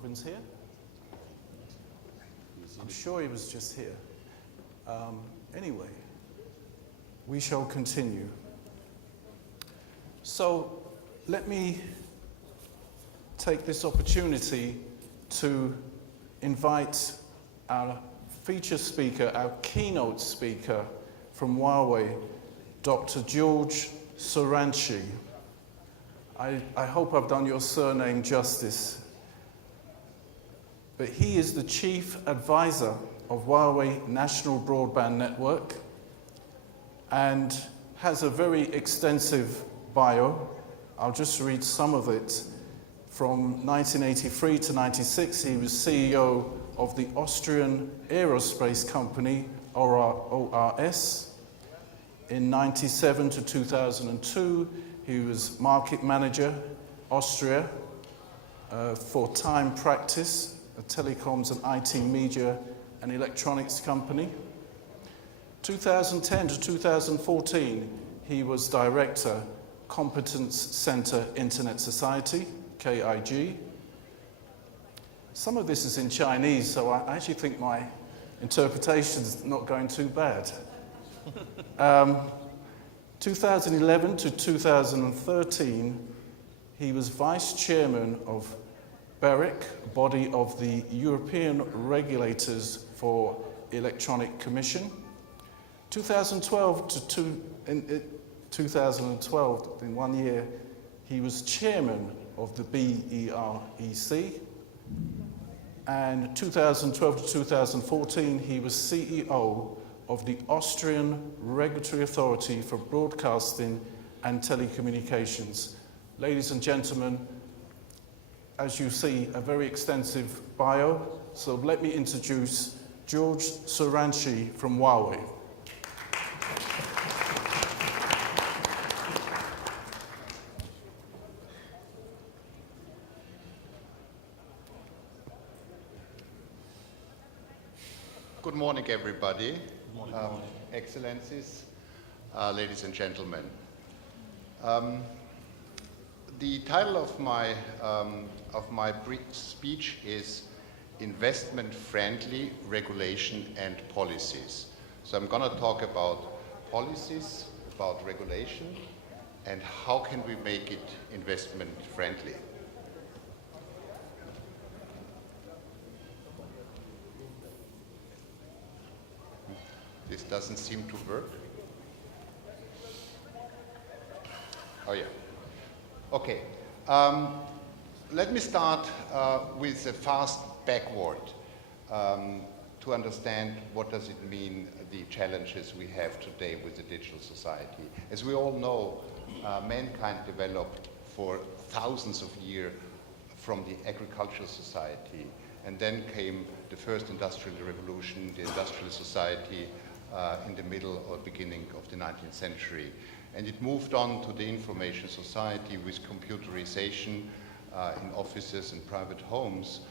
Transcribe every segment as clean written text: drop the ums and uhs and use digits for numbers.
Robin's here? I'm sure he was just here. Anyway, we shall continue. So let me take this opportunity to invite our feature speaker, our keynote speaker from Huawei, Dr. George Soranchi. I hope I've done your surname justice. But he is the chief advisor of Huawei National Broadband Network and has a very extensive bio. I'll just read some of it. From 1983 to 96, he was CEO of the Austrian aerospace company, ORS. In 97 to 2002, he was market manager, Austria, for Time Practice, a telecoms and IT media and electronics company. 2010 to 2014, he was director, Competence Center Internet Society, KIG. Some of this is in Chinese, so I actually think my interpretation's not going too bad. 2011 to 2013, he was vice chairman of BEREC, body of the European Regulators for Electronic Commission. 2012 to 2012, in 1 year, he was chairman of the BEREC. And 2012 to 2014, he was CEO of the Austrian Regulatory Authority for Broadcasting and Telecommunications. Ladies and gentlemen, as you see, a very extensive bio. So let me introduce George Soranchi from Huawei. Good morning, everybody. Good morning. Excellencies, ladies and gentlemen. The title of my brief speech is Investment-Friendly Regulation and Policies. So I'm going to talk about policies, about regulation, and how can we make it investment-friendly. This doesn't seem to work. Oh yeah. Okay. Let me start with a fast backward to understand what does it mean, the challenges we have today with the digital society. As we all know, mankind developed for thousands of years from the agricultural society, and then came the first industrial revolution, the industrial society, in the middle or beginning of the 19th century. And it moved on to the information society with computerization in offices and private homes.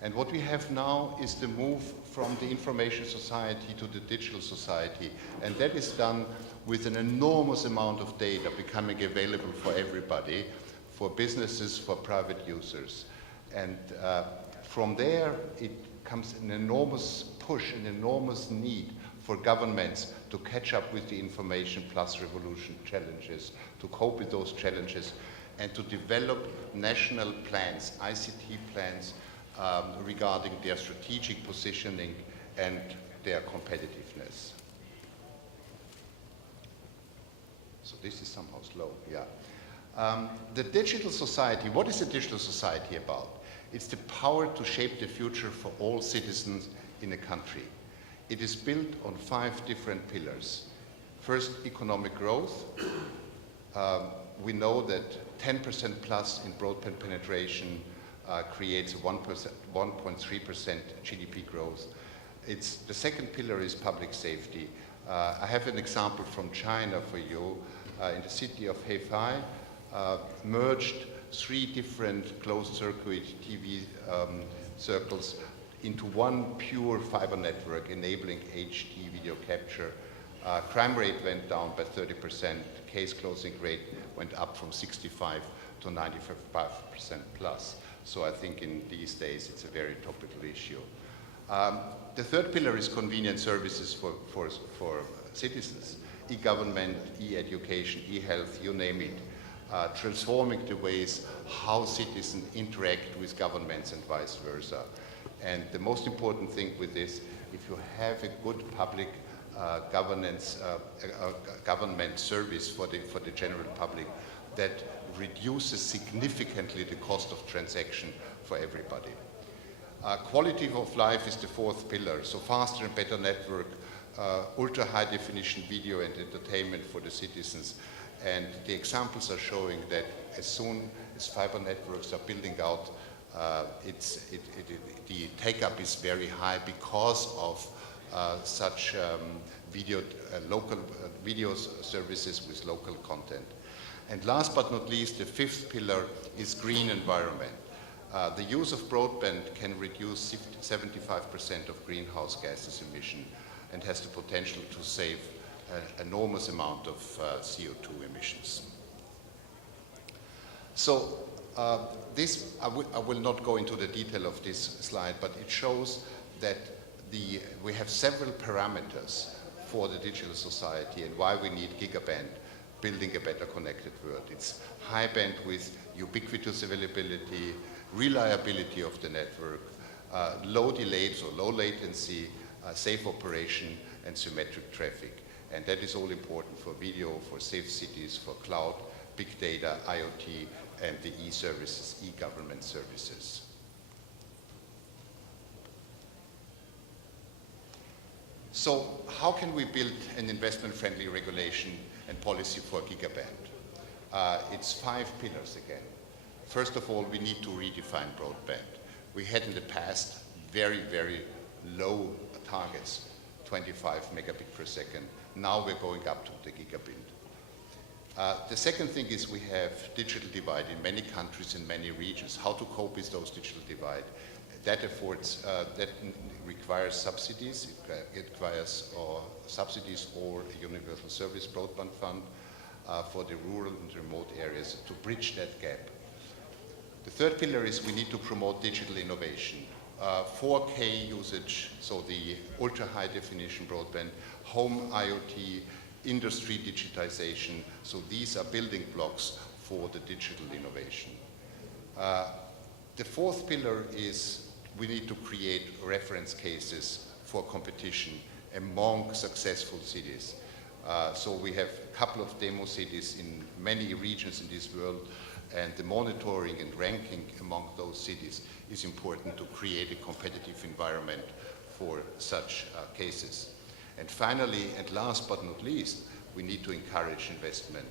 And what we have now is the move from the information society to the digital society. And that is done with an enormous amount of data becoming available for everybody, for businesses, for private users. And from there, it comes an enormous push, an enormous need for governments to catch up with the information plus revolution challenges, to cope with those challenges, and to develop national plans, ICT plans, regarding their strategic positioning and their competitiveness. So this is somehow slow, yeah. The digital society, what is the digital society about? It's the power to shape the future for all citizens in a country. It is built on 5 different pillars. First, economic growth. We know that 10% plus in broadband penetration creates 1.3% GDP growth. The second pillar is public safety. I have an example from China for you. In the city of Hefei, merged 3 different closed-circuit TV circles into one pure fiber network enabling HD video capture. Crime rate went down by 30%, case closing rate went up from 65 to 95% plus. So I think in these days it's a very topical issue. The third pillar is convenient services for citizens. E-government, e-education, e-health, you name it. Transforming the ways how citizens interact with governments and vice versa. And the most important thing with this, if you have a good public government service for the general public, that reduces significantly the cost of transaction for everybody. Quality of life is the fourth pillar, so faster and better network, ultra high definition video and entertainment for the citizens. And the examples are showing that as soon as fiber networks are building out, the take-up is very high because of such local video services with local content. And last but not least, the fifth pillar is green environment. The use of broadband can reduce 75% of greenhouse gases emission and has the potential to save an enormous amount of CO2 emissions. So I will not go into the detail of this slide, but it shows that we have several parameters for the digital society and why we need gigaband, building a better connected world. It's high bandwidth, ubiquitous availability, reliability of the network, low delays or low latency, safe operation, and symmetric traffic. And that is all important for video, for safe cities, for cloud, big data, IoT, and the e-services, e-government services. So how can we build an investment-friendly regulation and policy for gigaband? It's 5 pillars again. First of all, we need to redefine broadband. We had in the past very, very low targets, 25 megabit per second. Now we're going up to the gigabit. The second thing is we have digital divide in many countries and many regions. How to cope with those digital divide? That requires subsidies. It requires subsidies or a universal service broadband fund for the rural and remote areas to bridge that gap. The third pillar is we need to promote digital innovation. 4K usage, so the ultra high definition broadband, home IoT, industry digitization. So these are building blocks for the digital innovation. The fourth pillar is we need to create reference cases for competition among successful cities. So we have a couple of demo cities in many regions in this world, and the monitoring and ranking among those cities is important to create a competitive environment for such cases. And finally, and last but not least, we need to encourage investment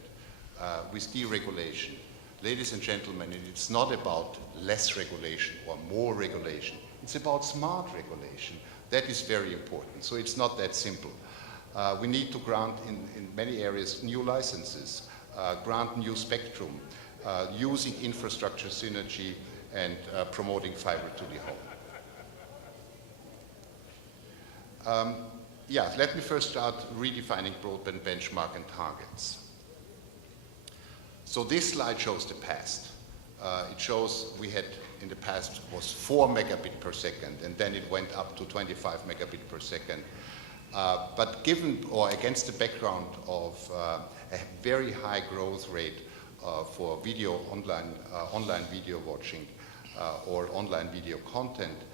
with deregulation. Ladies and gentlemen, it's not about less regulation or more regulation. It's about smart regulation. That is very important. So it's not that simple. We need to grant in many areas new licenses, grant new spectrum, using infrastructure synergy and promoting fiber to the home. Let me first start redefining broadband benchmark and targets. So this slide shows the past. It shows we had in the past was 4 megabit per second, and then it went up to 25 megabit per second. But given or against the background of a very high growth rate for video online video watching or online video content,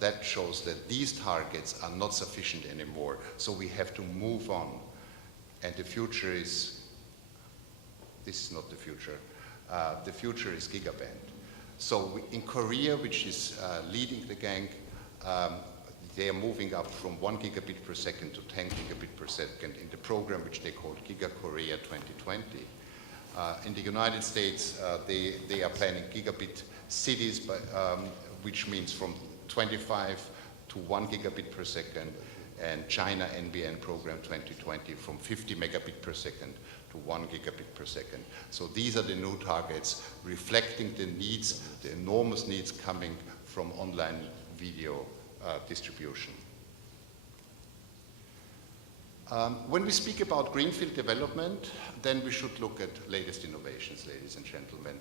that shows that these targets are not sufficient anymore. So we have to move on. And the future is, this is not the future is gigaband. So in Korea, which is leading the gang, they are moving up from 1 gigabit per second to 10 gigabit per second in the program which they call Giga Korea 2020. In the United States, they are planning gigabit cities, which means from 25 to 1 gigabit per second, and China NBN program 2020 from 50 megabit per second to 1 gigabit per second. So these are the new targets reflecting the needs, the enormous needs coming from online video distribution. When we speak about greenfield development, then we should look at latest innovations, ladies and gentlemen.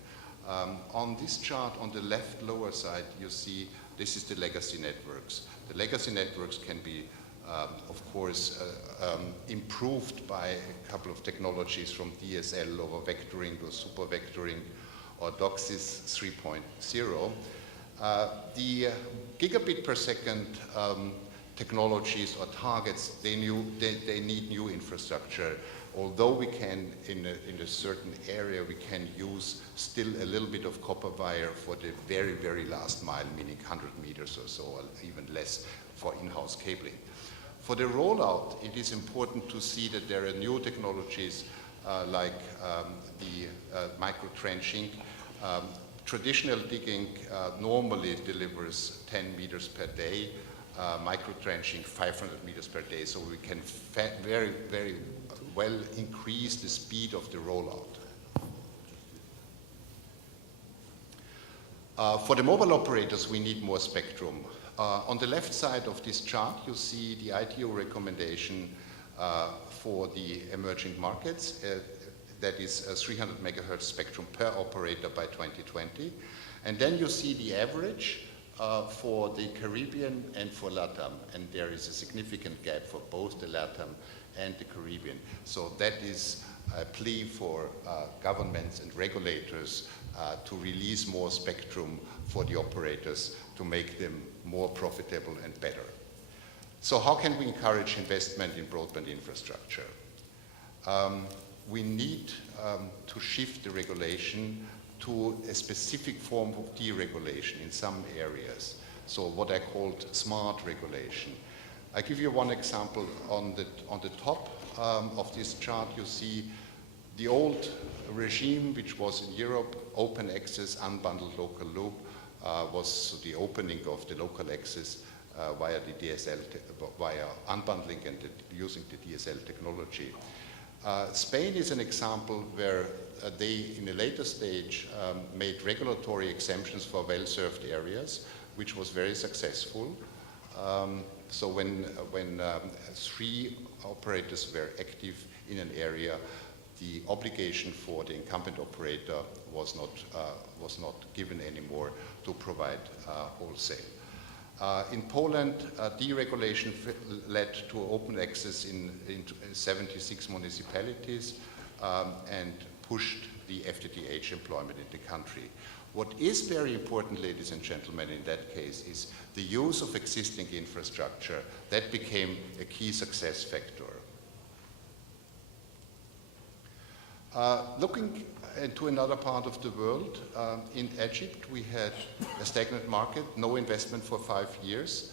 On this chart, on the left lower side, you see this is the legacy networks. The legacy networks can be, of course, improved by a couple of technologies from DSL over vectoring to super vectoring or DOCSIS 3.0. The gigabit per second technologies or targets, they need new infrastructure. Although we can, in a certain area, we can use still a little bit of copper wire for the very, very last mile, meaning 100 meters or so, or even less for in-house cabling. For the rollout, it is important to see that there are new technologies like the micro-trenching. Traditional digging normally delivers 10 meters per day, micro-trenching 500 meters per day, so we can very, very well increase the speed of the rollout. For the mobile operators, we need more spectrum. On the left side of this chart, you see the ITU recommendation for the emerging markets. That is a 300 megahertz spectrum per operator by 2020. And then you see the average for the Caribbean and for LATAM. And there is a significant gap for both the LATAM and the Caribbean. So that is a plea for governments and regulators to release more spectrum for the operators to make them more profitable and better. So how can we encourage investment in broadband infrastructure? We need to shift the regulation to a specific form of deregulation in some areas. So what I called smart regulation. I give you one example. On the top of this chart, you see the old regime, which was in Europe, open access, unbundled local loop, was the opening of the local access via the DSL, via unbundling and using the DSL technology. Spain is an example where they, in a later stage, made regulatory exemptions for well-served areas, which was very successful. So when 3 operators were active in an area, the obligation for the incumbent operator was not given anymore to provide wholesale. In Poland, deregulation led to open access in 76 municipalities and pushed the FTTH employment in the country. What is very important, ladies and gentlemen, in that case is the use of existing infrastructure. That became a key success factor. Looking into another part of the world, in Egypt we had a stagnant market, no investment for 5 years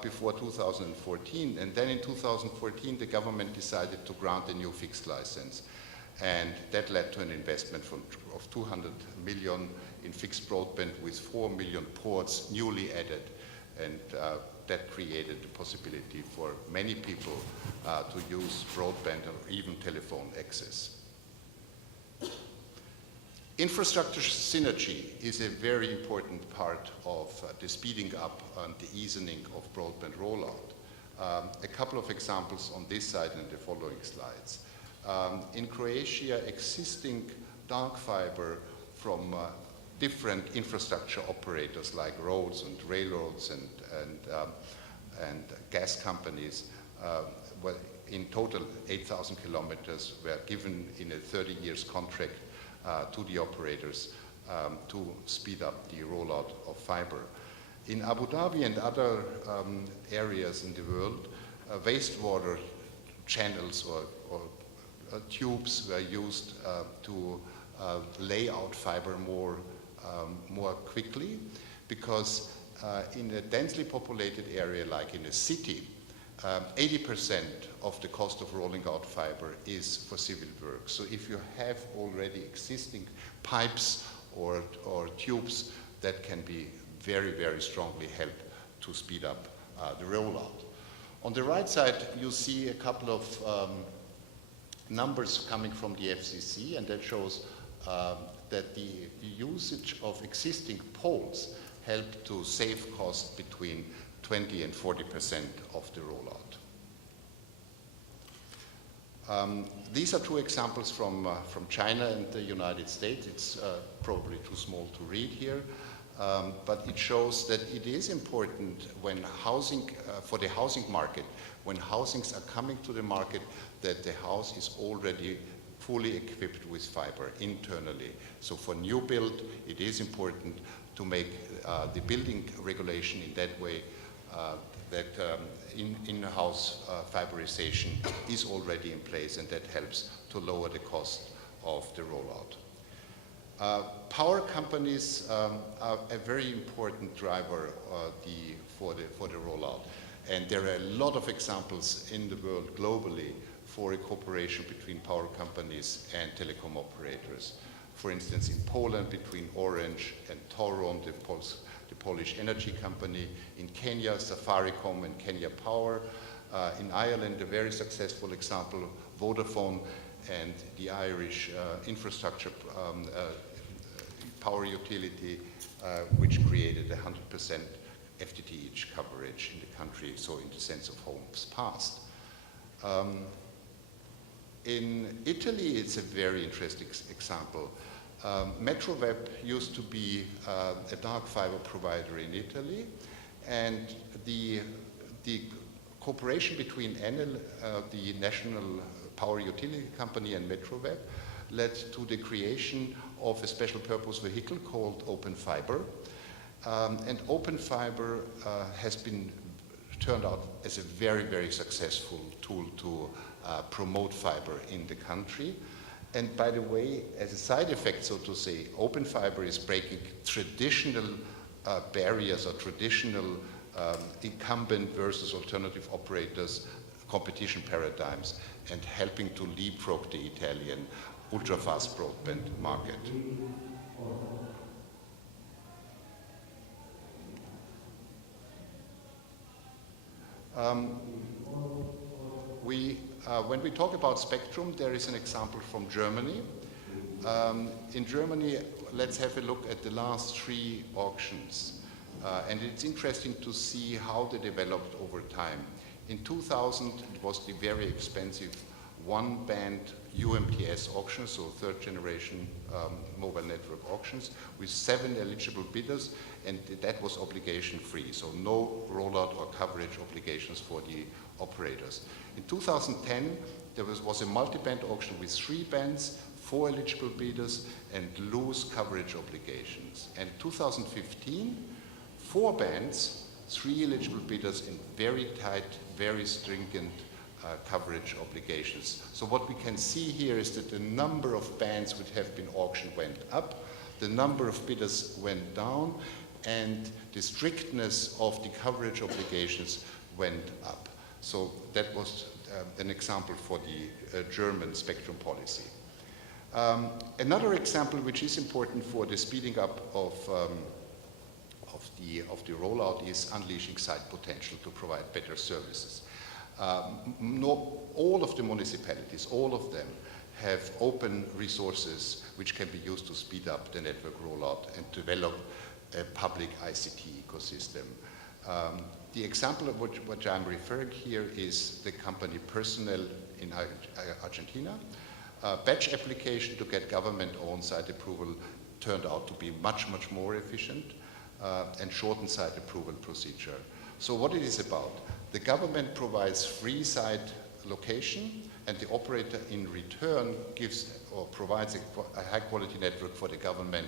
before 2014. And then in 2014 the government decided to grant a new fixed license. And that led to an investment of 200 million in fixed broadband with 4 million ports newly added. And that created the possibility for many people to use broadband or even telephone access. Infrastructure synergy is a very important part of the speeding up and the easing of broadband rollout. A couple of examples on this side and the following slides. In Croatia, existing dark fiber from different infrastructure operators like roads and railroads and gas companies, well, in total 8,000 kilometers were given in a 30 years contract to the operators to speed up the rollout of fiber. In Abu Dhabi and other areas in the world, wastewater channels or tubes were used to lay out fiber more quickly, because in a densely populated area like in a city, 80% of the cost of rolling out fiber is for civil work. So if you have already existing pipes or tubes, that can be very, very strongly help to speed up the rollout. On the right side, you see a couple of numbers coming from the FCC, and that shows that the usage of existing poles helped to save costs between 20 and 40% of the rollout. These are two examples from China and the United States. It's probably too small to read here, but it shows that it is important when housing, for the housing market, when housings are coming to the market, that the house is already fully equipped with fiber internally. So for new build, it is important to make the building regulation in that way that in-house fiberization is already in place, and that helps to lower the cost of the rollout. Power companies are a very important driver for the rollout, and there are a lot of examples in the world globally for a cooperation between power companies and telecom operators. For instance, in Poland, between Orange and Tauron, the Polish energy company. In Kenya, Safaricom and Kenya Power. In Ireland, a very successful example, Vodafone and the Irish infrastructure power utility, which created 100% FTTH coverage in the country, so in the sense of homes passed. In Italy, it's a very interesting example. Metroweb used to be a dark fiber provider in Italy, and the cooperation between Enel, the national power utility company, and Metroweb led to the creation of a special purpose vehicle called Open Fiber. And Open Fiber has been turned out as a very, very successful tool to promote fiber in the country. And by the way, as a side effect, so to say, Open Fiber is breaking traditional barriers or traditional incumbent versus alternative operators competition paradigms and helping to leapfrog the Italian ultra-fast broadband market. When we talk about spectrum, there is an example from Germany. In Germany, let's have a look at the last 3 auctions. And it's interesting to see how they developed over time. In 2000, it was the very expensive one-band UMTS auction, so third generation mobile network auctions, with 7 eligible bidders, and that was obligation-free, so no rollout or coverage obligations for the operators. In 2010, there was a multi-band auction with 3 bands, 4 eligible bidders, and loose coverage obligations. And in 2015, 4 bands, 3 eligible bidders, and very tight, very stringent coverage obligations. So what we can see here is that the number of bands which have been auctioned went up, the number of bidders went down, and the strictness of the coverage obligations went up. So that was an example for the German spectrum policy. Another example which is important for the speeding up of the rollout is unleashing site potential to provide better services. All of the municipalities, all of them, have open resources which can be used to speed up the network rollout and develop a public ICT ecosystem. The example of which I'm referring here is the company Personnel in Argentina. Batch application to get government-owned site approval turned out to be much, much more efficient and shortened site approval procedure. So what it is about, the government provides free site location, and the operator in return gives or provides a high-quality network for the government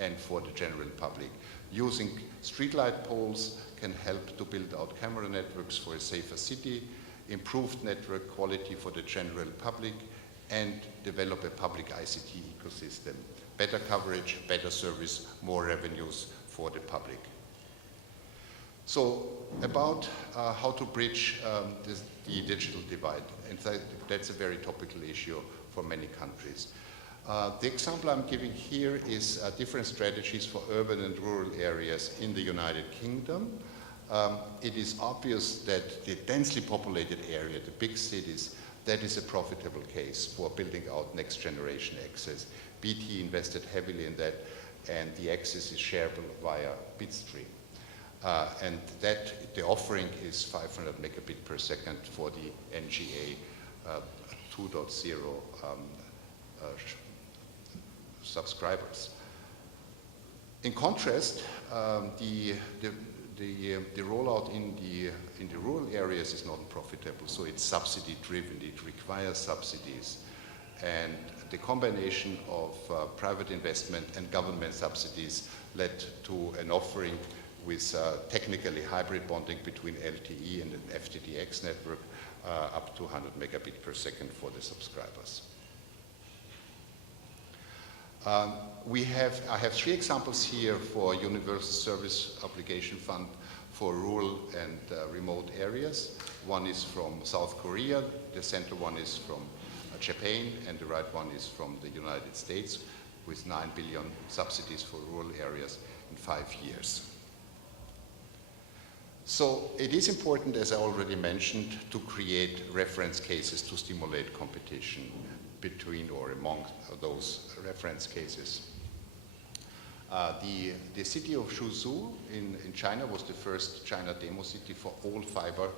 and for the general public. Using streetlight poles can help to build out camera networks for a safer city, improved network quality for the general public, and develop a public ICT ecosystem. Better coverage, better service, more revenues for the public. So about how to bridge the digital divide, and that's a very topical issue for many countries. The example I'm giving here is different strategies for urban and rural areas in the United Kingdom. It is obvious that the densely populated area, the big cities, that is a profitable case for building out next generation access. BT invested heavily in that, and the access is shareable via bitstream. And that the offering is 500 megabit per second for the NGA 2.0 subscribers. In contrast, the rollout in the rural areas is not profitable, so it's subsidy driven, it requires subsidies. And the combination of private investment and government subsidies led to an offering with technically hybrid bonding between LTE and an FTTX network up to 100 megabit per second for the subscribers. I have 3 examples here for Universal Service Obligation Fund for rural and remote areas. One is from South Korea, the center one is from Japan, and the right one is from the United States, with 9 billion subsidies for rural areas in 5 years. So it is important, as I already mentioned, to create reference cases to stimulate competition between or among those reference cases. The city of Suzhou in China was the first China demo city for all fiber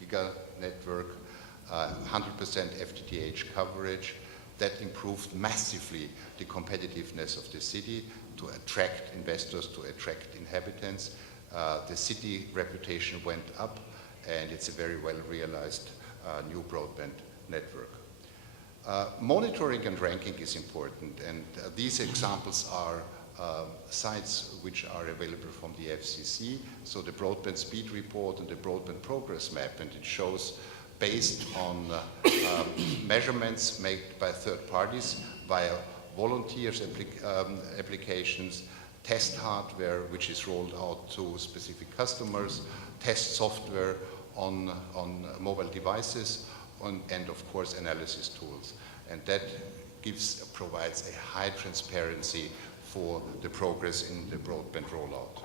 giga network, 100% FTTH coverage. That improved massively the competitiveness of the city to attract investors, to attract inhabitants. The city reputation went up, and it's a very well realized new broadband network. Monitoring and ranking is important, and these examples are sites which are available from the FCC. So the broadband speed report and the broadband progress map, and it shows, based on measurements made by third parties via volunteers applications, test hardware which is rolled out to specific customers, test software on mobile devices, and of course analysis tools. And that provides a high transparency for the progress in the broadband rollout.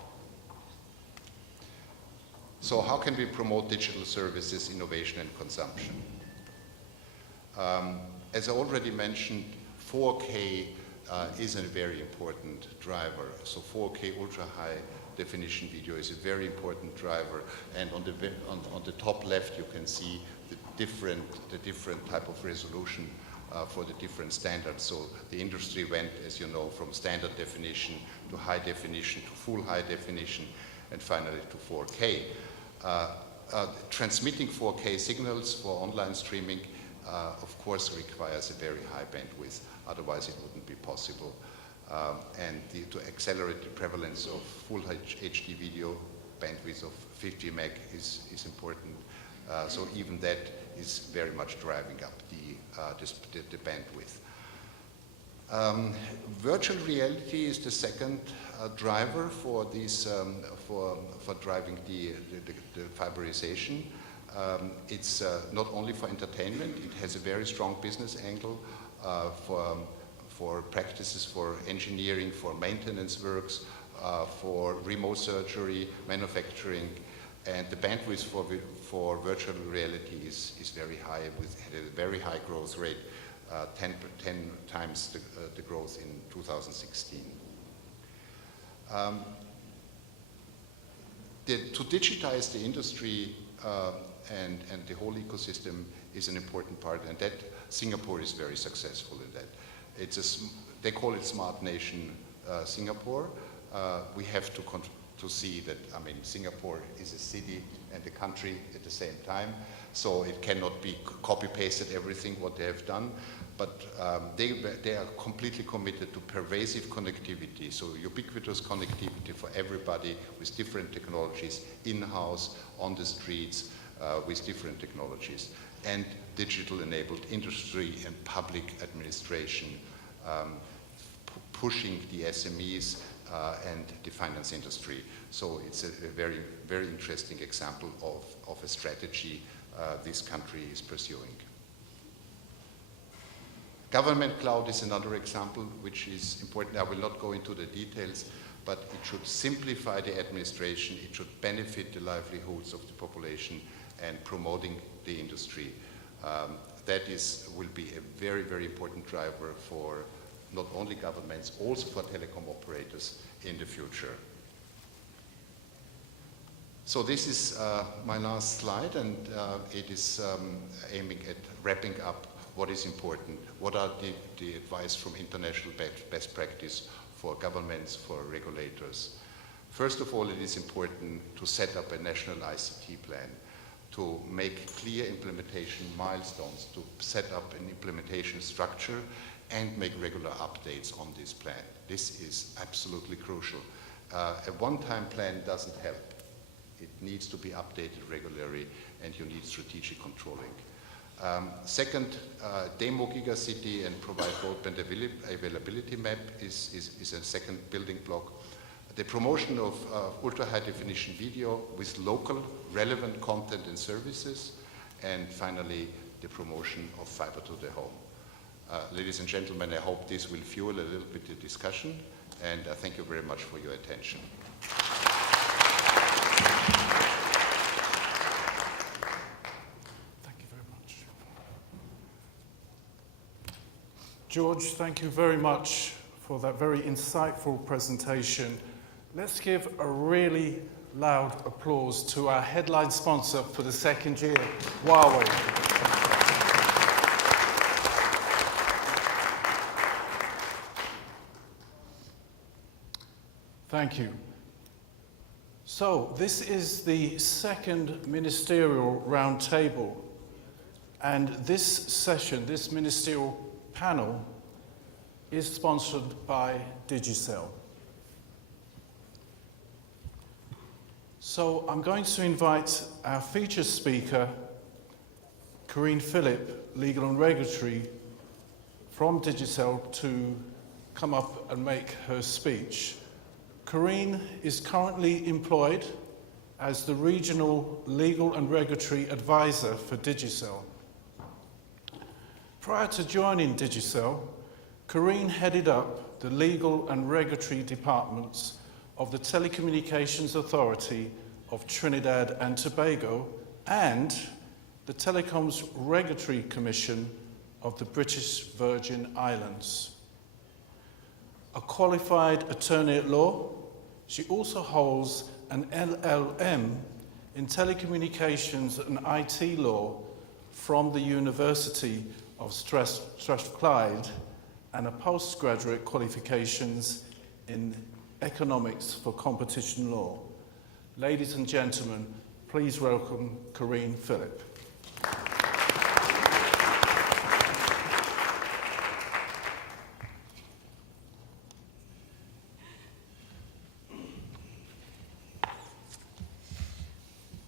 So how can we promote digital services, innovation and consumption? As I already mentioned, 4K is a very important driver. So 4K ultra high definition video is a very important driver. And on the top left, you can see the different type of resolution for the different standards. So the industry went, as you know, from standard definition to high definition to full high definition, and finally to 4K. Transmitting 4K signals for online streaming, of course, requires a very high bandwidth. Otherwise, it wouldn't be possible. And to accelerate the prevalence of full HD video, bandwidth of 50 meg is important. So even that is very much driving up the bandwidth. Virtual reality is the second driver for these for driving the fiberization. It's not only for entertainment; it has a very strong business angle for practices, for engineering, for maintenance works, for remote surgery, manufacturing, and the bandwidth for virtual reality is very high, with a very high growth rate. 10 times the growth in 2016. To digitize the industry and the whole ecosystem is an important part, and that Singapore is very successful in that. They call it Smart Nation Singapore. We have to see that, I mean, Singapore is a city and a country at the same time, so it cannot be copy-pasted everything what they have done, but they are completely committed to pervasive connectivity, so ubiquitous connectivity for everybody with different technologies, in-house, on the streets, with different technologies, and digital-enabled industry and public administration, pushing the SMEs and the finance industry. So it's a very, very interesting example of a strategy this country is pursuing. Government cloud is another example which is important. I will not go into the details, but it should simplify the administration, it should benefit the livelihoods of the population and promoting the industry. That will be a very, very important driver for not only governments, also for telecom operators in the future. So this is my last slide, and it is aiming at wrapping up what is important. What are the advice from international best practice for governments, for regulators? First of all, it is important to set up a national ICT plan, to make clear implementation milestones, to set up an implementation structure, and make regular updates on this plan. This is absolutely crucial. A one-time plan doesn't help. It needs to be updated regularly, and you need strategic controlling. Second, demo gigacity and provide broadband availability map is a second building block. The promotion of ultra-high definition video with local relevant content and services, and finally, the promotion of fiber to the home. Ladies and gentlemen, I hope this will fuel a little bit the discussion, and thank you very much for your attention. Thank you very much. George, thank you very much for that very insightful presentation. Let's give a really loud applause to our headline sponsor for the second year, Huawei. Thank you. So this is the second ministerial roundtable, and this session, this ministerial panel, is sponsored by Digicel. So I'm going to invite our featured speaker, Corinne Phillip, Legal and Regulatory from Digicel, to come up and make her speech. Corinne is currently employed as the Regional Legal and Regulatory Advisor for Digicel. Prior to joining Digicel, Corinne headed up the Legal and Regulatory Departments of the Telecommunications Authority of Trinidad and Tobago and the Telecoms Regulatory Commission of the British Virgin Islands. A qualified attorney at law, she also holds an LLM in telecommunications and IT law from the University of Strathclyde and a postgraduate qualifications in economics for competition law. Ladies and gentlemen, please welcome Corinne Phillip.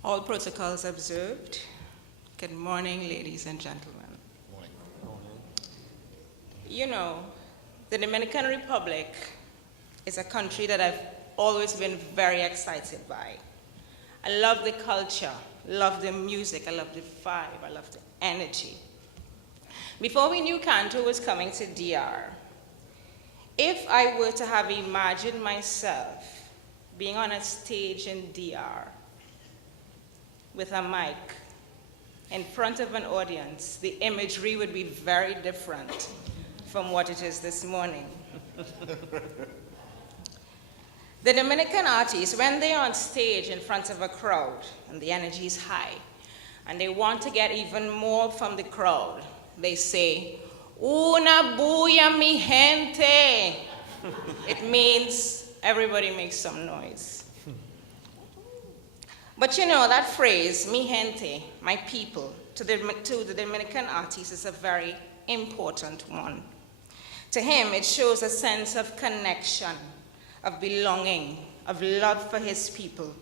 All protocols observed. Good morning, ladies and gentlemen. Morning. You know, the Dominican Republic is a country that I've always been very excited by. I love the culture, love the music, I love the vibe, I love the energy. Before we knew CANTO was coming to DR, if I were to have imagined myself being on a stage in DR with a mic in front of an audience, the imagery would be very different from what it is this morning. The Dominican artists, when they're on stage in front of a crowd and the energy is high and they want to get even more from the crowd, they say, "Una bulla mi gente." It means everybody makes some noise. But you know, that phrase, mi gente, my people, to the Dominican artist is a very important one. To him, it shows a sense of connection, of belonging, of love for his people,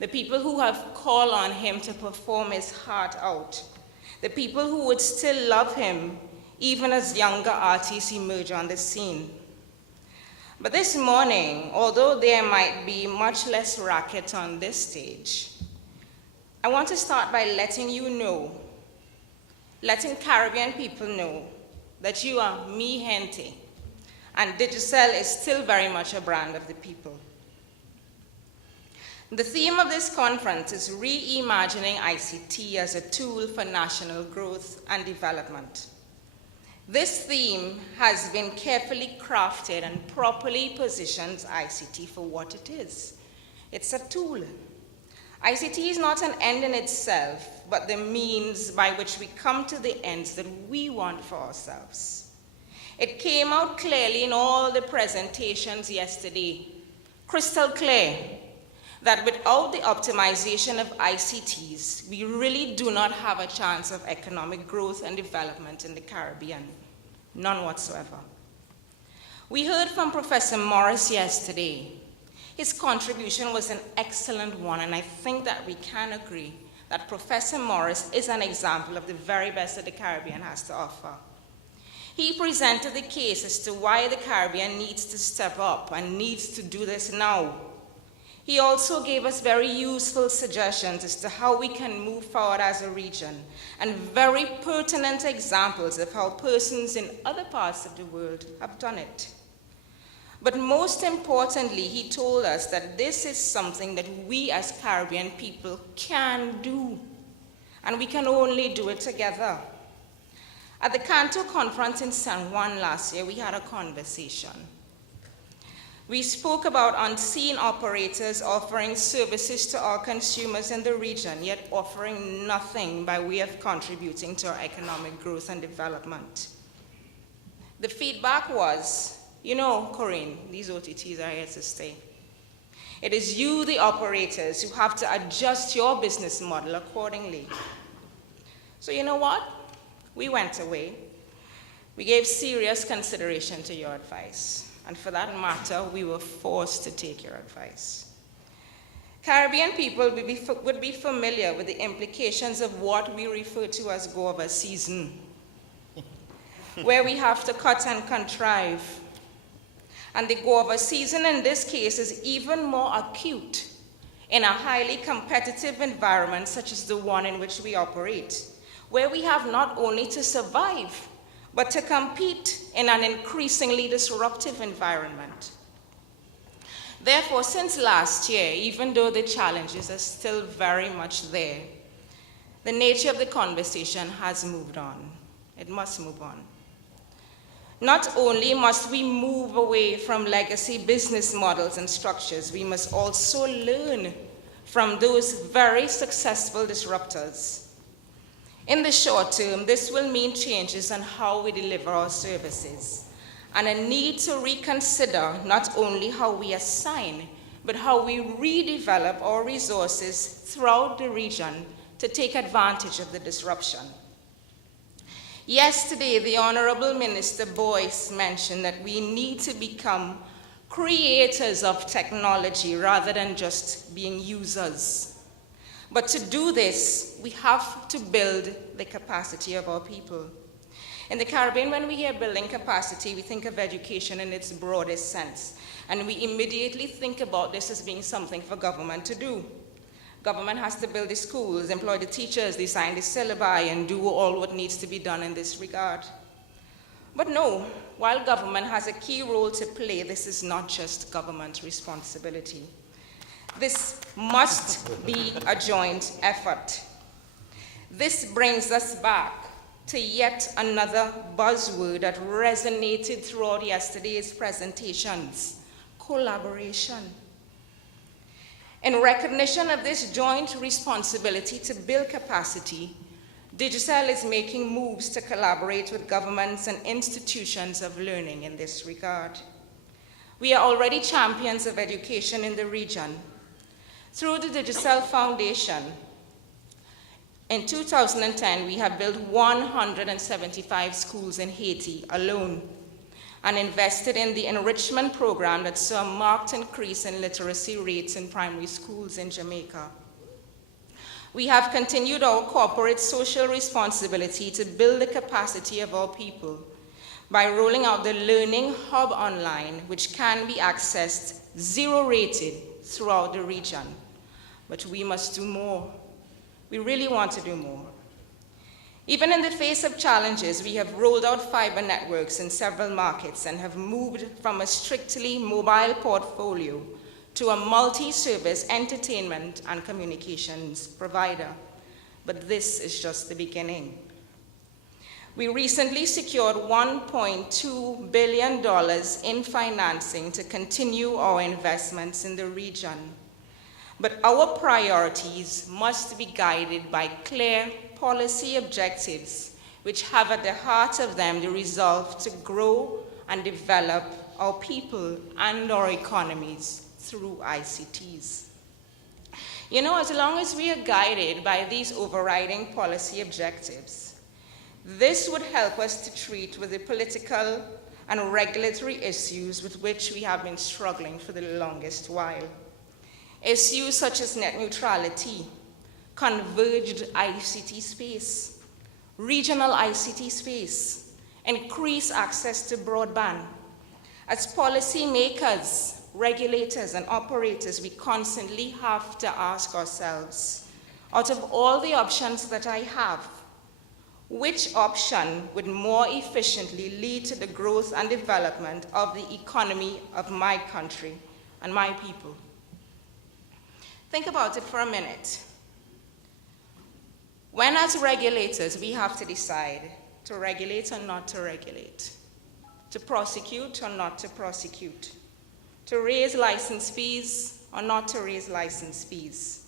the people who have called on him to perform his heart out, the people who would still love him even as younger artists emerge on the scene. But this morning, although there might be much less racket on this stage, I want to start by letting you know, letting Caribbean people know that you are mi gente, and Digicel is still very much a brand of the people. The theme of this conference is reimagining ICT as a tool for national growth and development. This theme has been carefully crafted and properly positions ICT for what it is. It's a tool. ICT is not an end in itself, but the means by which we come to the ends that we want for ourselves. It came out clearly in all the presentations yesterday, crystal clear, that without the optimization of ICTs, we really do not have a chance of economic growth and development in the Caribbean. None whatsoever. We heard from Professor Morris yesterday. His contribution was an excellent one, and I think that we can agree that Professor Morris is an example of the very best that the Caribbean has to offer. He presented the case as to why the Caribbean needs to step up and needs to do this now. He also gave us very useful suggestions as to how we can move forward as a region, and very pertinent examples of how persons in other parts of the world have done it. But most importantly, he told us that this is something that we as Caribbean people can do, and we can only do it together. At the CANTO conference in San Juan last year, we had a conversation. We spoke about unseen operators offering services to our consumers in the region, yet offering nothing by way of contributing to our economic growth and development. The feedback was, you know, Corinne, these OTTs are here to stay. It is you, the operators, who have to adjust your business model accordingly. So you know what? We went away. We gave serious consideration to your advice. And for that matter, we were forced to take your advice. Caribbean people would be familiar with the implications of what we refer to as go-over season, where we have to cut and contrive. And the go-over season in this case is even more acute in a highly competitive environment such as the one in which we operate, where we have not only to survive, but to compete in an increasingly disruptive environment. Therefore, since last year, even though the challenges are still very much there, the nature of the conversation has moved on. It must move on. Not only must we move away from legacy business models and structures, we must also learn from those very successful disruptors. In the short term, this will mean changes on how we deliver our services, and a need to reconsider not only how we assign, but how we redevelop our resources throughout the region to take advantage of the disruption. Yesterday, the Honorable Minister Boyce mentioned that we need to become creators of technology rather than just being users. But to do this, we have to build the capacity of our people. In the Caribbean, when we hear building capacity, we think of education in its broadest sense, and we immediately think about this as being something for government to do. Government has to build the schools, employ the teachers, design the syllabi, and do all what needs to be done in this regard. But no, while government has a key role to play, this is not just government responsibility. This must be a joint effort. This brings us back to yet another buzzword that resonated throughout yesterday's presentations: collaboration. In recognition of this joint responsibility to build capacity, Digicel is making moves to collaborate with governments and institutions of learning in this regard. We are already champions of education in the region. Through the Digicel Foundation, in 2010, we have built 175 schools in Haiti alone and invested in the enrichment program that saw a marked increase in literacy rates in primary schools in Jamaica. We have continued our corporate social responsibility to build the capacity of our people by rolling out the Learning Hub online, which can be accessed zero-rated throughout the region. But we must do more. We really want to do more. Even in the face of challenges, we have rolled out fiber networks in several markets and have moved from a strictly mobile portfolio to a multi-service entertainment and communications provider. But this is just the beginning. We recently secured $1.2 billion in financing to continue our investments in the region. But our priorities must be guided by clear policy objectives which have at the heart of them the resolve to grow and develop our people and our economies through ICTs. You know, as long as we are guided by these overriding policy objectives, this would help us to treat with the political and regulatory issues with which we have been struggling for the longest while. Issues such as net neutrality, converged ICT space, regional ICT space, increased access to broadband. As policymakers, regulators, and operators, we constantly have to ask ourselves, out of all the options that I have, which option would more efficiently lead to the growth and development of the economy of my country and my people? Think about it for a minute. When as regulators we have to decide to regulate or not to regulate, to prosecute or not to prosecute, to raise license fees or not to raise license fees.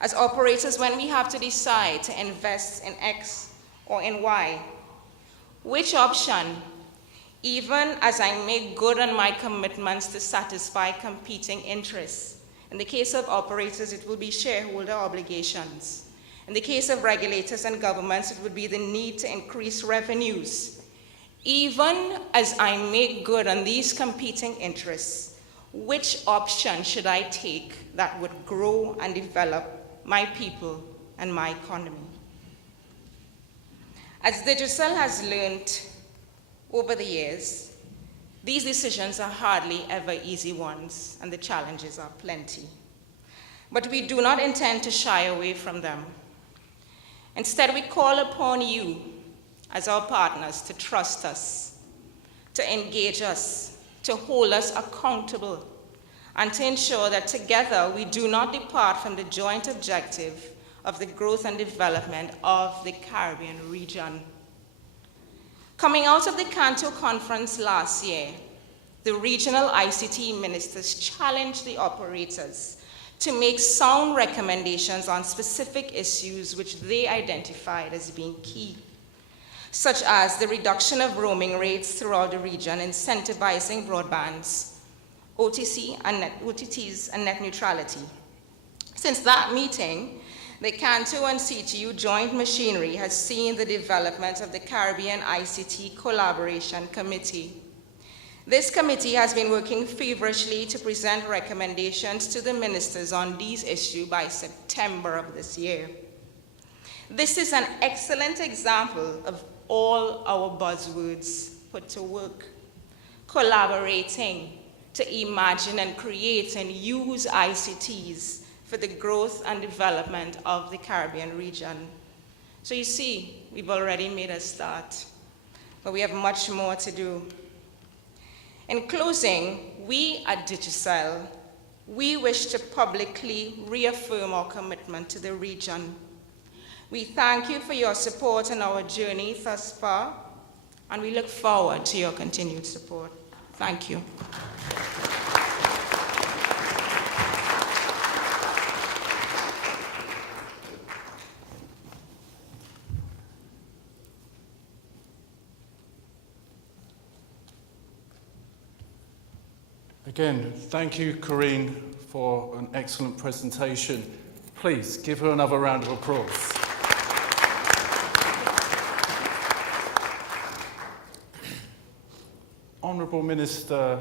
As operators, when we have to decide to invest in X or in Y, which option, even as I make good on my commitments to satisfy competing interests? In the case of operators, it will be shareholder obligations. In the case of regulators and governments, it would be the need to increase revenues. Even as I make good on these competing interests, which option should I take that would grow and develop my people and my economy? As Digicel has learned over the years, these decisions are hardly ever easy ones, and the challenges are plenty. But we do not intend to shy away from them. Instead, we call upon you as our partners to trust us, to engage us, to hold us accountable, and to ensure that together we do not depart from the joint objective of the growth and development of the Caribbean region. Coming out of the CANTO conference last year, the regional ICT ministers challenged the operators to make sound recommendations on specific issues which they identified as being key, such as the reduction of roaming rates throughout the region, incentivizing broadbands, OTTs, and net neutrality. Since that meeting, the CANTO and CTU joint machinery has seen the development of the Caribbean ICT Collaboration Committee. This committee has been working feverishly to present recommendations to the ministers on these issues by September of this year. This is an excellent example of all our buzzwords put to work, collaborating to imagine and create and use ICTs for the growth and development of the Caribbean region. So you see, we've already made a start, but we have much more to do. In closing, we at Digicel, we wish to publicly reaffirm our commitment to the region. We thank you for your support on our journey thus far, and we look forward to your continued support. Thank you. Again, thank you, Corinne, for an excellent presentation. Please give her another round of applause. Honourable Minister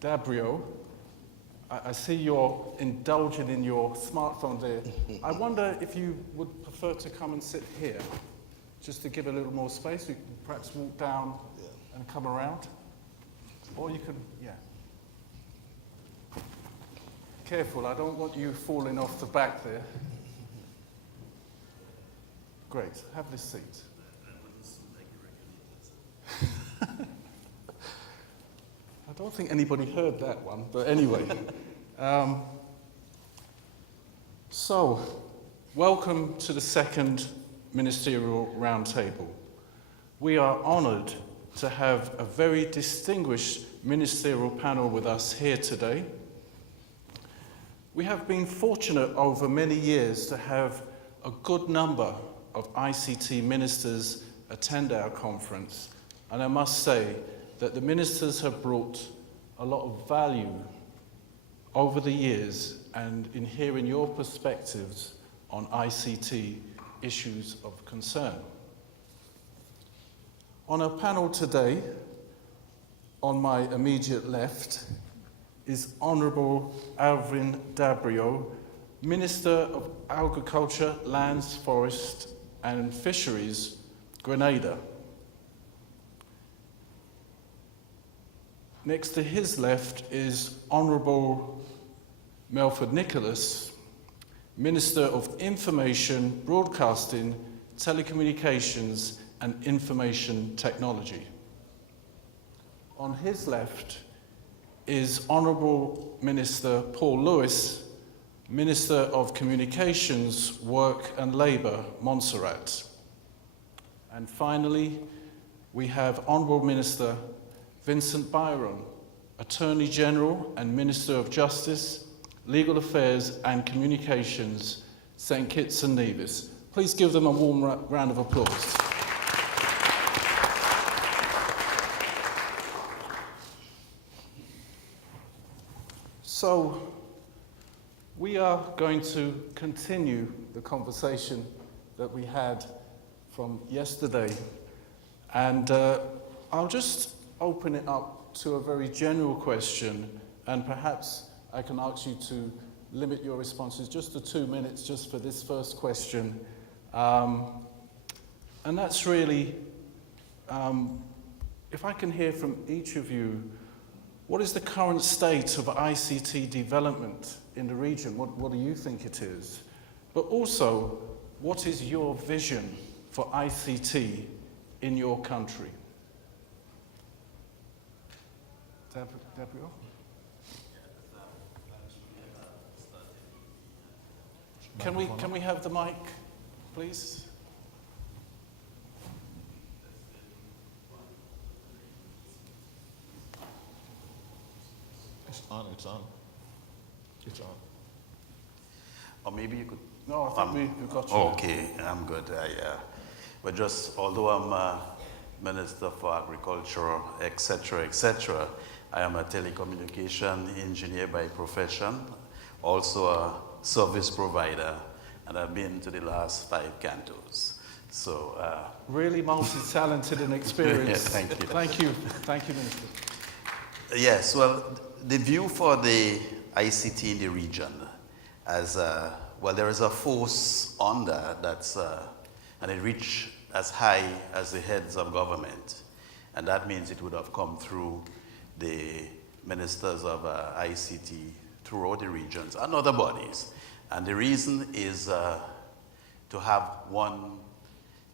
Dabrio, I see you're indulging in your smartphone there. I wonder if you would prefer to come and sit here, just to give a little more space. We can perhaps walk down and come around. Or you can, yeah. Careful, I don't want you falling off the back there. Great, have this seat. I don't think anybody heard that one, but anyway. So, welcome to the second Ministerial Roundtable. We are honoured to have a very distinguished ministerial panel with us here today. We have been fortunate over many years to have a good number of ICT ministers attend our conference, and I must say that the ministers have brought a lot of value over the years and in hearing your perspectives on ICT issues of concern. On our panel today, on my immediate left, is Honourable Alvin Dabrio, Minister of Agriculture, Lands, Forest and Fisheries, Grenada. Next to his left is Honourable Melford Nicholas, Minister of Information, Broadcasting, Telecommunications and Information Technology. On his left is Honourable Minister Paul Lewis, Minister of Communications, Work and Labour, Montserrat. And finally, we have Honourable Minister Vincent Byron, Attorney General and Minister of Justice, Legal Affairs and Communications, St Kitts and Nevis. Please give them a warm round of applause. So, we are going to continue the conversation that we had from yesterday, and I'll just open it up to a very general question, and perhaps I can ask you to limit your responses just to 2 minutes just for this first question. And that's really, if I can hear from each of you, what is the current state of ICT development in the region? What do you think it is? But also, what is your vision for ICT in your country? Gabriel? Can we have the mic, please? It's on. Or maybe you could. No, I think we've got you. Okay, I'm good. But just although I'm a Minister for Agriculture, etc., I am a telecommunication engineer by profession, also a service provider, and I've been to the last 5 cantos. So really multi-talented and experienced. Thank you. Thank you, Minister. Yes, well, the view for the ICT in the region, as well, there is a force on that's and it reached as high as the heads of government, and that means it would have come through the ministers of ICT throughout the regions and other bodies. And the reason is to have one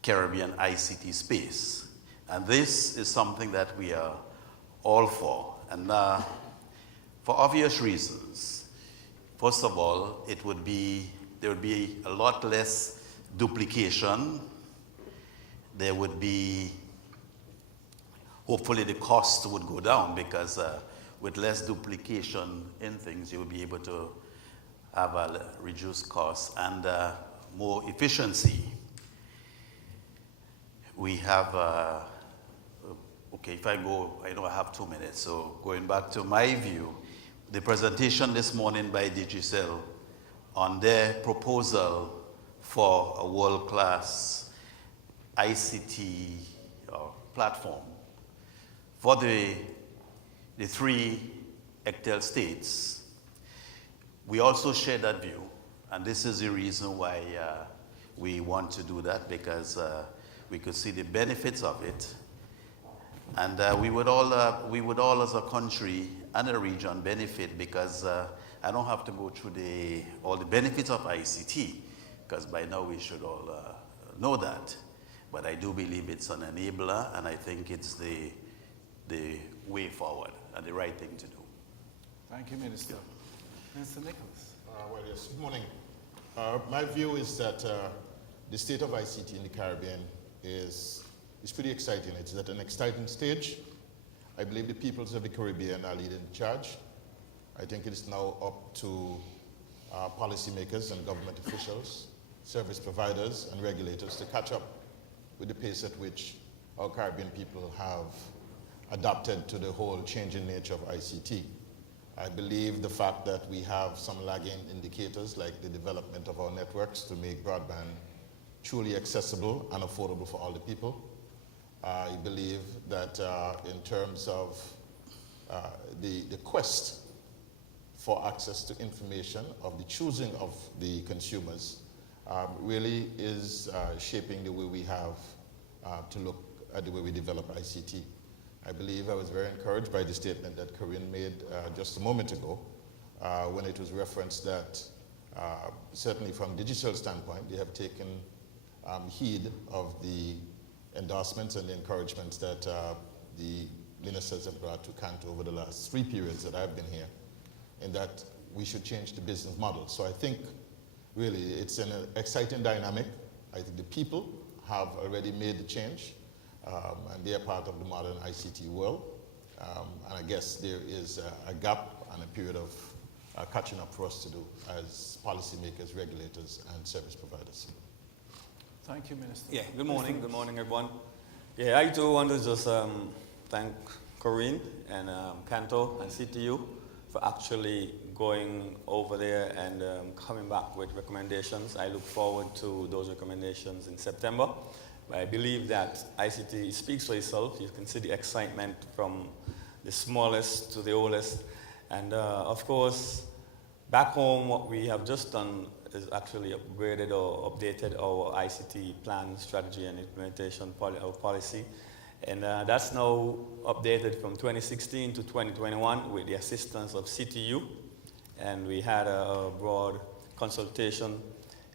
Caribbean ICT space. And this is something that we are all for. And for obvious reasons. First of all, there would be a lot less duplication. There would be, hopefully the cost would go down, because with less duplication in things, you will be able to have a reduced cost and more efficiency. We have, okay, if I go, I know I have 2 minutes, so going back to my view, the presentation this morning by Digicel on their proposal for a world-class ICT platform for the 3 ECTEL states. We also share that view, and this is the reason why we want to do that, because we could see the benefits of it, and we would all as a country and a region benefit, because I don't have to go through all the benefits of ICT, because by now we should all know that. But I do believe it's an enabler, and I think it's the way forward and the right thing to do. Thank you, Minister. Minister Nicholas. Well, yes, good morning. My view is that the state of ICT in the Caribbean is pretty exciting. It's at an exciting stage. I believe the peoples of the Caribbean are leading the charge. I think it is now up to policymakers and government officials, service providers and regulators to catch up with the pace at which our Caribbean people have adapted to the whole changing nature of ICT. I believe the fact that we have some lagging indicators like the development of our networks to make broadband truly accessible and affordable for all the people. I believe that in terms of the quest for access to information, of the choosing of the consumers, really is shaping the way we have to look at the way we develop ICT. I believe I was very encouraged by the statement that Corinne made just a moment ago when it was referenced that certainly from a digital standpoint, they have taken heed of the endorsements and the encouragements that the ministers have brought to CANTO over the last 3 periods that I've been here, and that we should change the business model. So I think really it's an exciting dynamic. I think the people have already made the change, and they are part of the modern ICT world. And I guess there is a gap and a period of catching up for us to do as policymakers, regulators, and service providers. Thank you, Minister. Yeah, good morning, everyone. Yeah, I too want to just thank Corinne and CANTO and CTU for actually going over there and coming back with recommendations. I look forward to those recommendations in September. I believe that ICT speaks for itself. You can see the excitement from the smallest to the oldest. And of course, back home, what we have just done is actually upgraded or updated our ICT plan, strategy, and implementation policy. And that's now updated from 2016 to 2021 with the assistance of CTU. And we had a broad consultation.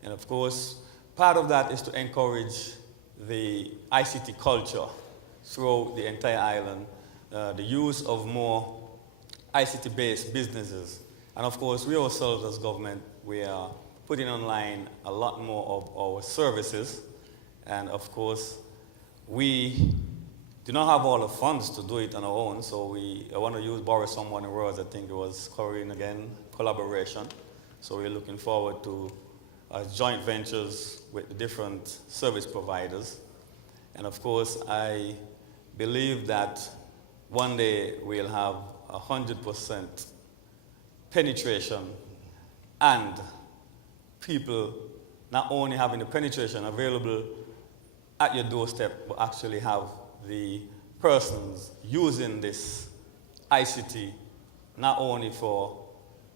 And of course, part of that is to encourage the ICT culture throughout the entire island, the use of more ICT-based businesses. And of course, we ourselves as government, we are putting online a lot more of our services. And of course, we do not have all the funds to do it on our own, so I want to borrow someone's words, I think it was Corinne again, collaboration. So we're looking forward to joint ventures with the different service providers. And of course, I believe that one day we'll have 100% penetration and people not only having the penetration available at your doorstep, but actually have the persons using this ICT not only for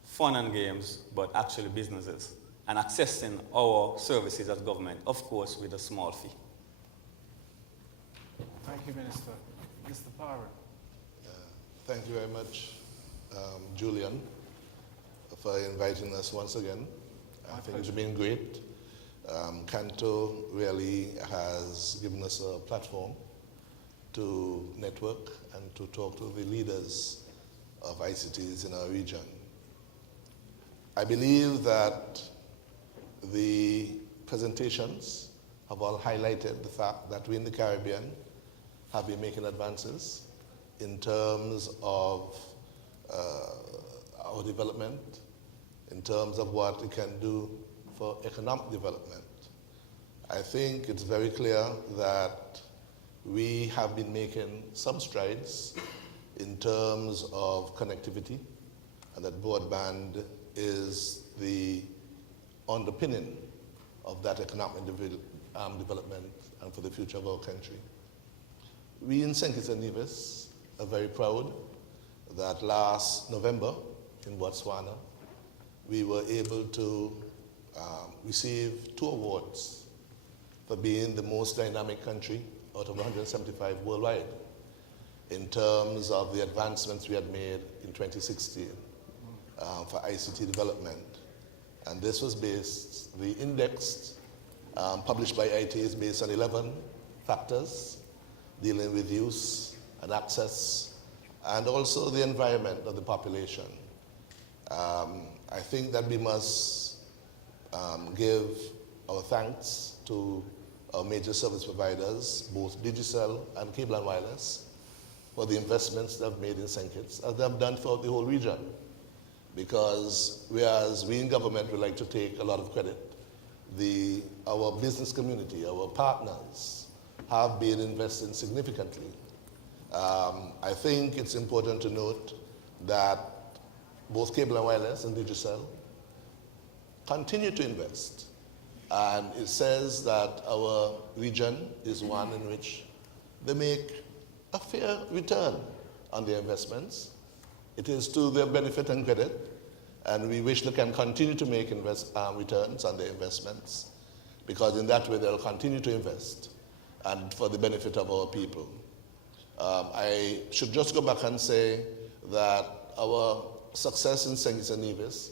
fun and games, but actually businesses, and accessing our services as government, of course, with a small fee. Thank you, Minister. Mr. Parra. Thank you very much, Julian, for inviting us once again. I think it's been great. CANTO really has given us a platform to network and to talk to the leaders of ICTs in our region. I believe that the presentations have all highlighted the fact that we in the Caribbean have been making advances in terms of our development, in terms of what it can do for economic development. I think it's very clear that we have been making some strides in terms of connectivity, and that broadband is the underpinning of that economic development and for the future of our country. We in St. Kitts and Nevis are very proud that last November in Botswana, we were able to receive 2 awards for being the most dynamic country out of 175 worldwide in terms of the advancements we had made in 2016 for ICT development. And this was based, the index published by IT is based on 11 factors dealing with use and access, and also the environment of the population. I think that we must give our thanks to our major service providers, both digital and cable and wireless, for the investments they've made in St. Kitts, as they've done throughout the whole region. because whereas we in government would like to take a lot of credit, our business community, our partners, have been investing significantly. I think it's important to note that both Cable and Wireless and Digicel continue to invest. And it says that our region is one in which they make a fair return on their investments. It is to their benefit and credit, and we wish they can continue to make returns on their investments, because in that way they'll continue to invest and for the benefit of our people. I should just go back and say that our success in St. Kitts and Nevis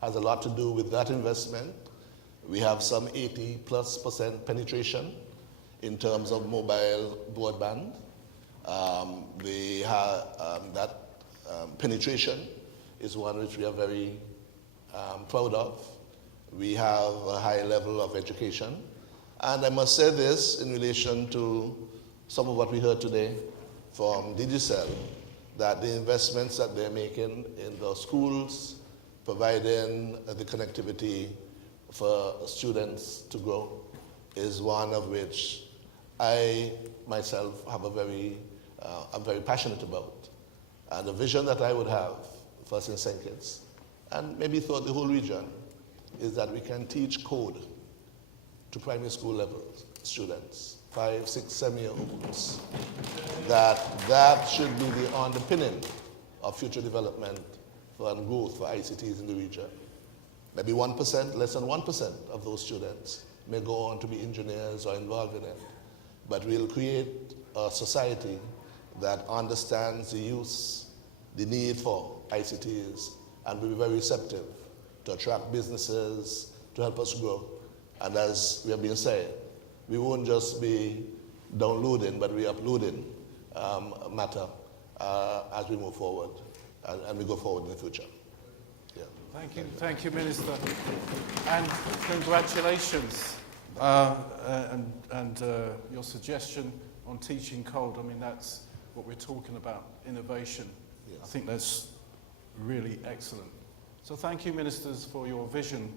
has a lot to do with that investment. We have some 80+% penetration in terms of mobile broadband. That penetration is one which we are very proud of. We have a high level of education. And I must say this in relation to some of what we heard today from Digicel, that the investments that they're making in the schools, providing the connectivity for students to grow, is one of which I myself have I'm very passionate about. And the vision that I would have for St. Kitts, and maybe throughout the whole region, is that we can teach code to primary school level students, 5, 6, 7-year-olds. That should be the underpinning of future development and growth for ICTs in the region. Maybe 1%, less than 1% of those students may go on to be engineers or involved in it. But we'll create a society that understands the use, the need for ICTs, and will be very receptive to attract businesses, to help us grow. And as we have been saying, we won't just be downloading, but we're uploading matter as we move forward and we go forward in the future. Yeah. Thank you, Minister. And congratulations. And your suggestion on teaching code, I mean, that's what we're talking about, innovation. Yes. I think that's really excellent. So thank you, Ministers, for your vision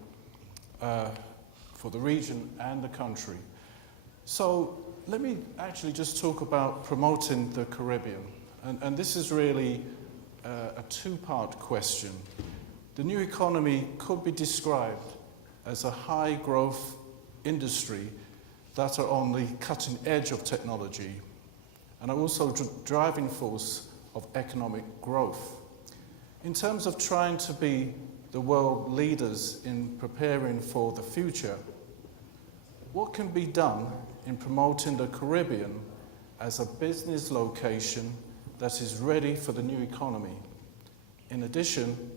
for the region and the country. So let me actually just talk about promoting the Caribbean. And this is really a two-part question. The new economy could be described as a high-growth industry that are on the cutting edge of technology and are also driving force of economic growth. In terms of trying to be the world leaders in preparing for the future, what can be done in promoting the Caribbean as a business location that is ready for the new economy? In addition,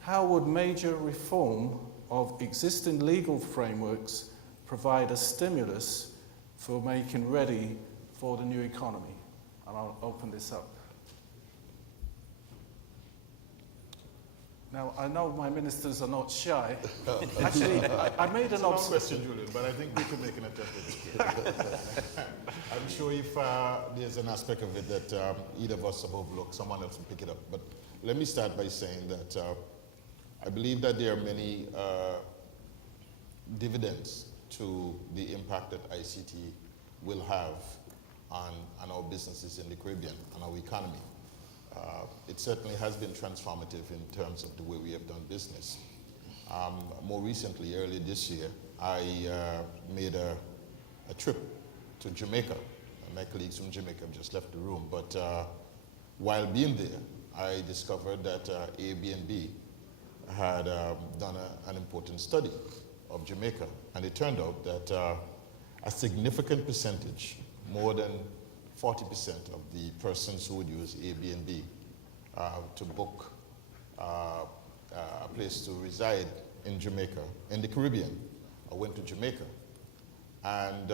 how would major reform of existing legal frameworks provide a stimulus for making ready for the new economy? And I'll open this up. Now, I know my ministers are not shy. Actually, I made an It's a long question, Julian, but I think we can make an attempt at it. I'm sure if there's an aspect of it that either of us have overlooked, someone else will pick it up. But let me start by saying that I believe that there are many dividends to the impact that ICT will have on our businesses in the Caribbean, on our economy. It certainly has been transformative in terms of the way we have done business. More recently, earlier this year, I made a trip to Jamaica. My colleagues from Jamaica have just left the room, but while being there, I discovered that Airbnb had done an important study of Jamaica, and it turned out that a significant percentage, more than 40% of the persons who would use Airbnb to book a place to reside in Jamaica, in the Caribbean, went to Jamaica. And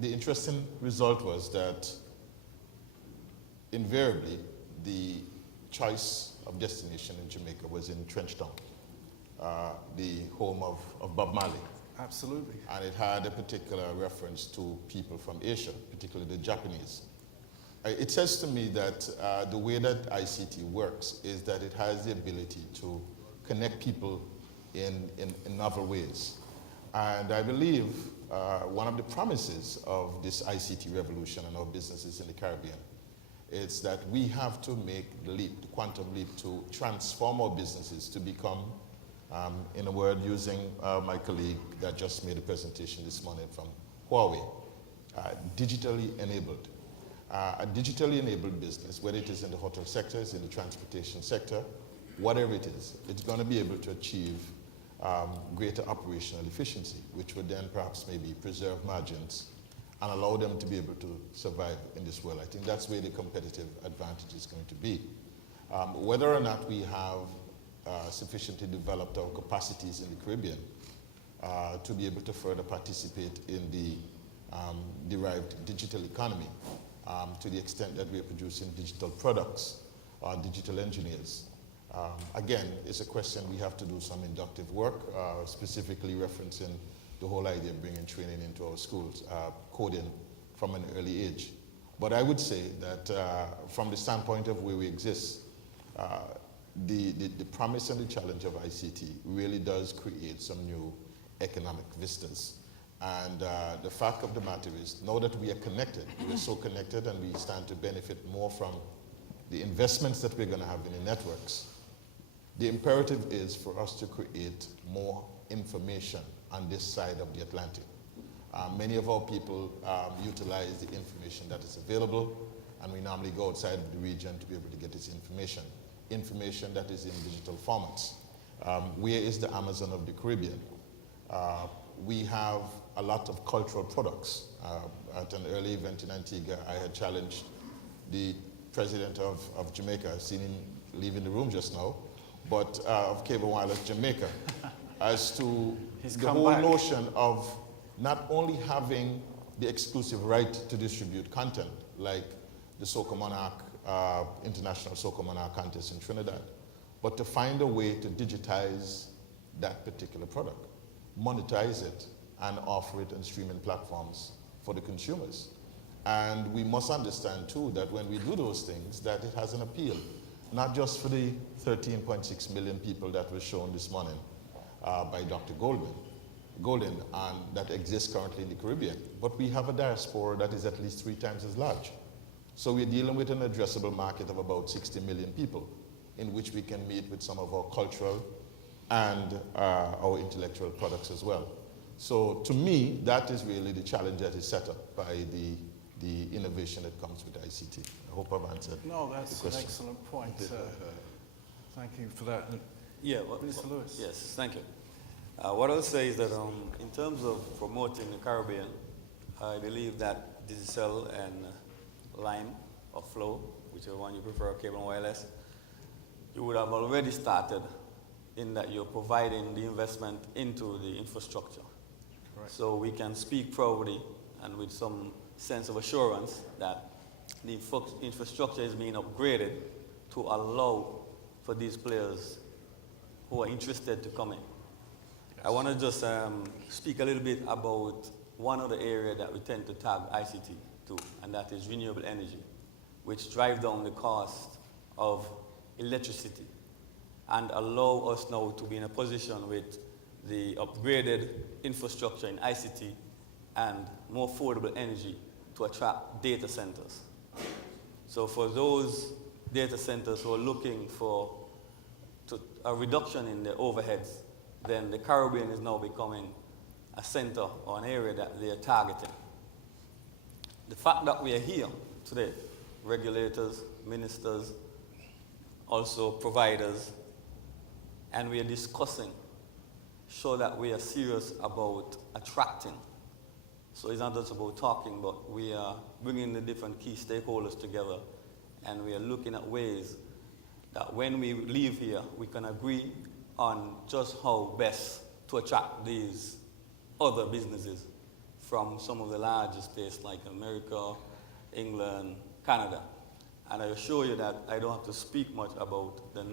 the interesting result was that invariably the choice of destination in Jamaica was in Trenchtown, the home of Bob Marley. Absolutely. And it had a particular reference to people from Asia, particularly the Japanese. it says to me that the way that ICT works is that it has the ability to connect people in novel ways. And I believe one of the promises of this ICT revolution and our businesses in the Caribbean is that we have to make the leap, the quantum leap, to transform our businesses to become, in a word using my colleague that just made a presentation this morning from Huawei, digitally enabled. A digitally enabled business, whether it is in the hotel sector, it's in the transportation sector, whatever it is, it's going to be able to achieve greater operational efficiency, which would then perhaps maybe preserve margins and allow them to be able to survive in this world. I think that's where the competitive advantage is going to be. Whether or not we have sufficiently developed our capacities in the Caribbean to be able to further participate in the derived digital economy to the extent that we are producing digital products, digital engineers. Again, it's a question we have to do some inductive work, specifically referencing the whole idea of bringing training into our schools, coding from an early age. But I would say that from the standpoint of where we exist, the promise and the challenge of ICT really does create some new economic vistas. And the fact of the matter is, now that we are connected, we're so connected and we stand to benefit more from the investments that we're going to have in the networks, the imperative is for us to create more information on this side of the Atlantic. Many of our people utilize the information that is available, and we normally go outside of the region to be able to get this information that is in digital formats. Where is the Amazon of the Caribbean? We have a lot of cultural products. At an early event in Antigua, I had challenged the president of Jamaica, I've seen him leaving the room just now, but of Cable Wireless Jamaica, as to the whole notion of not only having the exclusive right to distribute content, like the Soca Monarch, International Soca Monarch contest in Trinidad, but to find a way to digitize that particular product, monetize it, and offer it on streaming platforms for the consumers. And we must understand too that when we do those things, that it has an appeal, not just for the 13.6 million people that were shown this morning by Dr. Golden, and that exists currently in the Caribbean, but we have a diaspora that is at least 3 times as large. So we're dealing with an addressable market of about 60 million people, in which we can meet with some of our cultural and our intellectual products as well. So to me, that is really the challenge that is set up by the innovation that comes with ICT. I hope I've answered. No, that's the an question. excellent point. Thank you for that. Yeah, Mr. Lewis. Yes, thank you. What I'll say is that in terms of promoting the Caribbean, I believe that Digicel and Lime or Flow, whichever one you prefer, Cable and Wireless, you would have already started in that you're providing the investment into the infrastructure. Correct. So we can speak proudly and with some sense of assurance that the infrastructure is being upgraded to allow for these players who are interested to come in. Yes. I want to just speak a little bit about one other area that we tend to tag ICT to, and that is renewable energy, which drive down the cost of electricity and allow us now to be in a position with the upgraded infrastructure in ICT and more affordable energy to attract data centers. So for those data centers who are looking for a reduction in their overheads, then the Caribbean is now becoming a center or an area that they are targeting. The fact that we are here today, regulators, ministers, also providers, and we are discussing, show that we are serious about attracting. So it's not just about talking, but we are bringing the different key stakeholders together, and we are looking at ways that when we leave here, we can agree on just how best to attract these other businesses from some of the largest states like America, England, Canada. And I assure you that I don't have to speak much about the